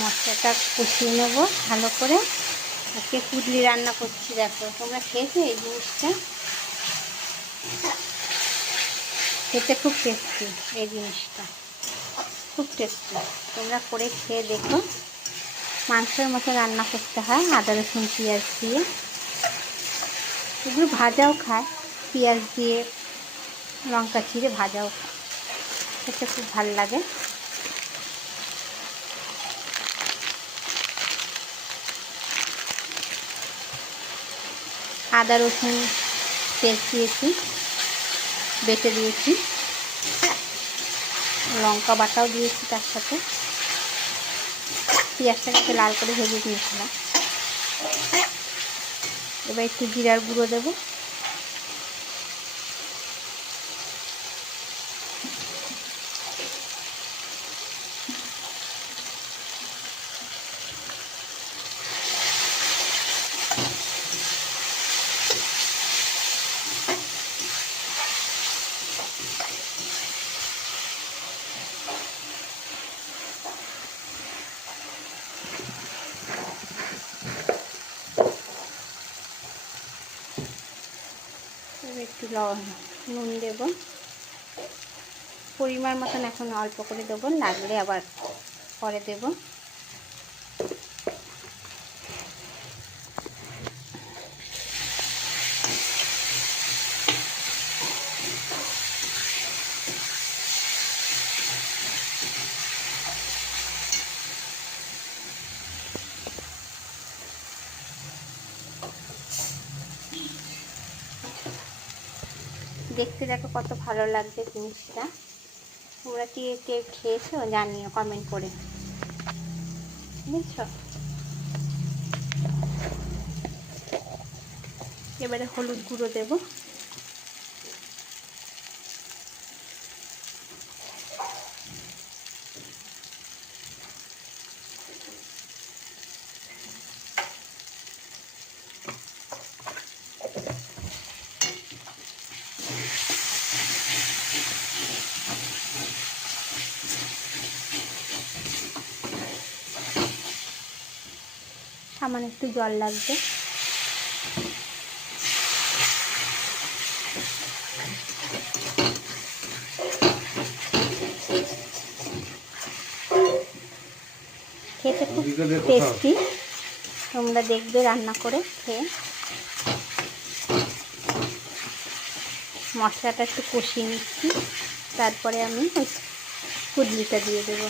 মশলাটা কষিয়ে নেব ভালো করে। আজকে কুদলি রান্না করছি, দেখো তোমরা খেয়েছো এই জিনিসটা? খেতে খুব টেস্টি, এই জিনিসটা খুব টেস্টি, তোমরা করে খেয়ে দেখো। মাংসের মতো রান্না করতে হয় আদা রসুন পেঁয়াজ দিয়ে। এগুলো ভাজাও খায়, পেঁয়াজ দিয়ে লঙ্কা চিড়ে ভাজাও খায়, খেতে খুব ভালো লাগে। আদা রসুন পেস্ট দিয়েছি, বেটে দিয়েছি, লঙ্কা বাটাও দিয়েছি তার সাথে। পেঁয়াজটাকে লাল করে ভেজে নিয়েছিলাম। এবার একটু জিরার গুঁড়ো দেবো, একটু নুন দেব পরিমাণ মতন, এখন অল্প করে দেবো, লাগলে আবার পরে দেব। দেখতে দেখো কত ভালো লাগছে জিনিসটা। তোমরা কি কেউ খেয়েছো জানিও কমেন্ট করে, বুঝছো? এবারে হলুদ গুঁড়ো দেব, সামান্য একটু জল লাগবে। খেতে খুব টেস্টি, তোমরা দেখবে রান্না করে খেয়ে। মশলাটা একটু কষিয়ে নিচ্ছি, তারপরে আমি ওই কুদলিটা দিয়ে দেবো।